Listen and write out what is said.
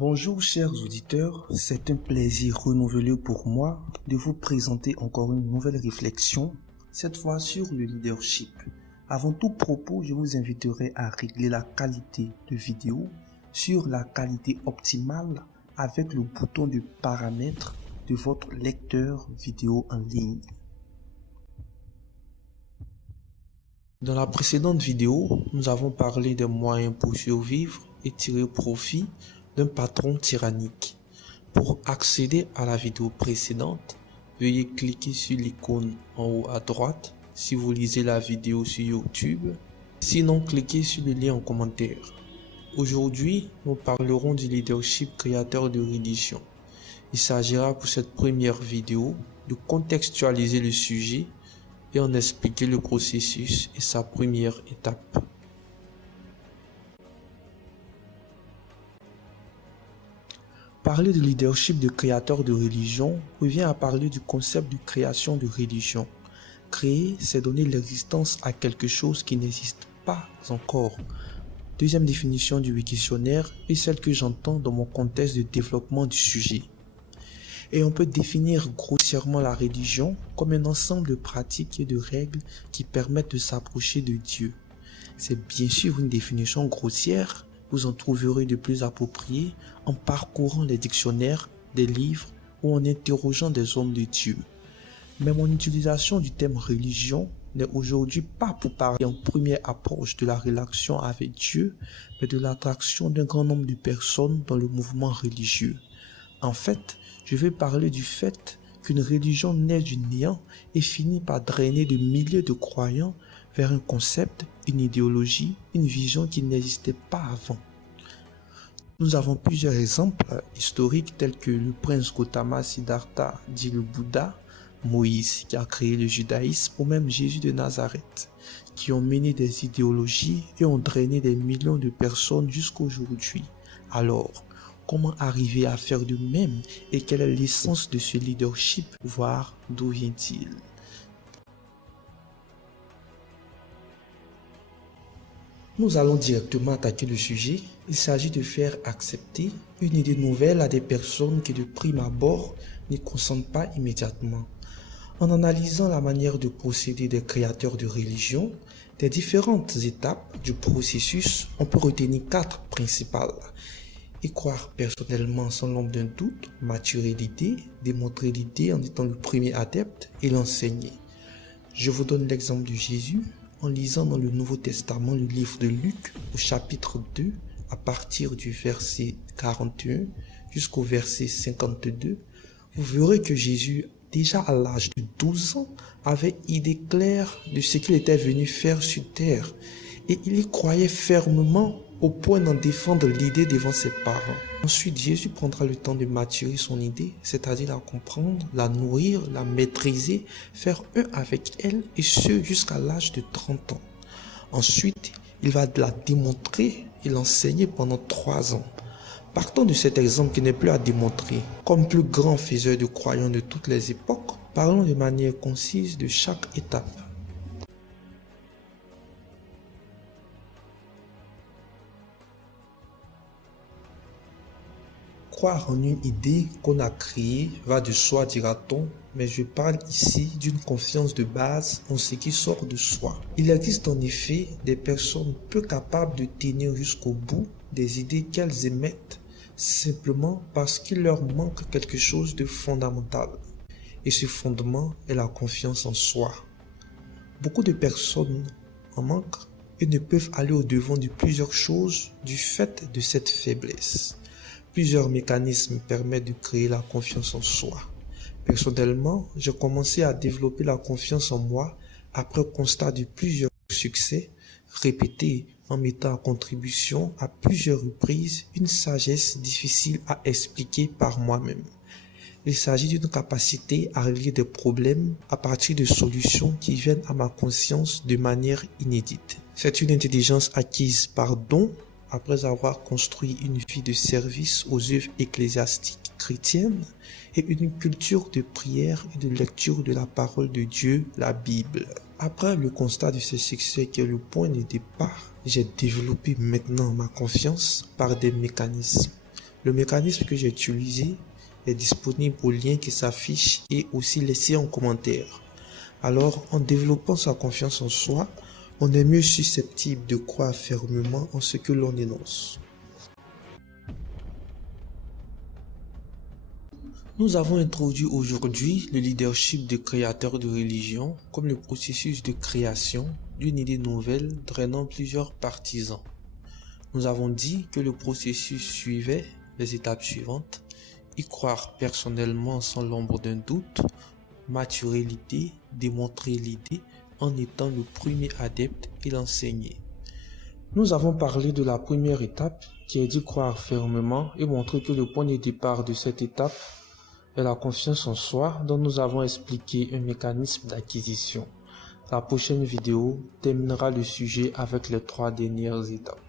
Bonjour chers auditeurs, c'est un plaisir renouvelé pour moi de vous présenter encore une nouvelle réflexion, cette fois sur le leadership. Avant tout propos, je vous inviterai à régler la qualité de vidéo sur la qualité optimale avec le bouton de paramètres de votre lecteur vidéo en ligne. Dans la précédente vidéo, nous avons parlé des moyens pour survivre et tirer profit d'un patron tyrannique. Pour accéder à la vidéo précédente, veuillez cliquer sur l'icône en haut à droite si vous lisez la vidéo sur YouTube. Sinon, cliquez sur le lien en commentaire. Aujourd'hui, nous parlerons du leadership créateur de religion. Il s'agira pour cette première vidéo de contextualiser le sujet et en expliquer le processus et sa première étape. Parler de leadership de créateur de religion revient à parler du concept de création de religion. Créer, c'est donner l'existence à quelque chose qui n'existe pas encore. Deuxième définition du Wiktionnaire est celle que j'entends dans mon contexte de développement du sujet. Et on peut définir grossièrement la religion comme un ensemble de pratiques et de règles qui permettent de s'approcher de Dieu. C'est bien sûr une définition grossière, vous en trouverez de plus appropriées en parcourant les dictionnaires, des livres ou en interrogeant des hommes de Dieu. Mais mon utilisation du terme religion n'est aujourd'hui pas pour parler en première approche de la relation avec Dieu, mais de l'attraction d'un grand nombre de personnes dans le mouvement religieux. En fait, je vais parler du fait qu'une religion naît du néant et finit par drainer de milliers de croyants vers un concept, une idéologie, une vision qui n'existait pas avant. Nous avons plusieurs exemples historiques tels que le prince Gautama Siddhartha dit le Bouddha, Moïse qui a créé le judaïsme ou même Jésus de Nazareth, qui ont mené des idéologies et ont drainé des millions de personnes jusqu'aujourd'hui. Alors, comment arriver à faire de même et quelle est l'essence de ce leadership, voire d'où vient-il? Nous allons directement attaquer le sujet. Il s'agit de faire accepter une idée nouvelle à des personnes qui de prime abord n'y consentent pas immédiatement. En analysant la manière de procéder des créateurs de religion, des différentes étapes du processus, on peut retenir 4 principales. Y croire personnellement sans l'ombre d'un doute, maturer l'idée, démontrer l'idée en étant le premier adepte et l'enseigner. Je vous donne l'exemple de Jésus en lisant dans le Nouveau Testament le livre de Luc au chapitre 2 à partir du verset 41 jusqu'au verset 52. Vous verrez que Jésus, déjà à l'âge de 12 ans, avait idée claire de ce qu'il était venu faire sur terre et il y croyait fermement au point d'en défendre l'idée devant ses parents. Ensuite, Jésus prendra le temps de maturer son idée, c'est-à-dire la comprendre, la nourrir, la maîtriser, faire un avec elle, et ce jusqu'à l'âge de 30 ans. Ensuite, il va la démontrer et l'enseigner pendant 3 ans. Partons de cet exemple qui n'est plus à démontrer. Comme plus grand faiseur de croyants de toutes les époques, parlons de manière concise de chaque étape. Croire en une idée qu'on a créée va de soi, dira-t-on, mais je parle ici d'une confiance de base en ce qui sort de soi. Il existe en effet des personnes peu capables de tenir jusqu'au bout des idées qu'elles émettent, simplement parce qu'il leur manque quelque chose de fondamental. Et ce fondement est la confiance en soi. Beaucoup de personnes en manquent et ne peuvent aller au-devant de plusieurs choses du fait de cette faiblesse. Plusieurs mécanismes permettent de créer la confiance en soi. Personnellement, j'ai commencé à développer la confiance en moi après constat de plusieurs succès répétés en mettant en contribution à plusieurs reprises une sagesse difficile à expliquer par moi-même. Il s'agit d'une capacité à régler des problèmes à partir de solutions qui viennent à ma conscience de manière inédite. C'est une intelligence acquise par don après avoir construit une vie de service aux œuvres ecclésiastiques chrétiennes et une culture de prière et de lecture de la parole de Dieu, la Bible. Après le constat de ce succès qui est le point de départ, j'ai développé maintenant ma confiance par des mécanismes. Le mécanisme que j'ai utilisé est disponible au lien qui s'affiche et aussi laissé en commentaire. Alors, en développant sa confiance en soi, on est mieux susceptible de croire fermement en ce que l'on énonce. Nous avons introduit aujourd'hui le leadership de créateurs de religion comme le processus de création d'une idée nouvelle drainant plusieurs partisans. Nous avons dit que le processus suivait les étapes suivantes: y croire personnellement sans l'ombre d'un doute, maturer l'idée, démontrer l'idée en étant le premier adepte et l'enseigner. Nous avons parlé de la première étape qui est d'y croire fermement et montrer que le point de départ de cette étape est la confiance en soi, dont nous avons expliqué un mécanisme d'acquisition. La prochaine vidéo terminera le sujet avec les 3 dernières étapes.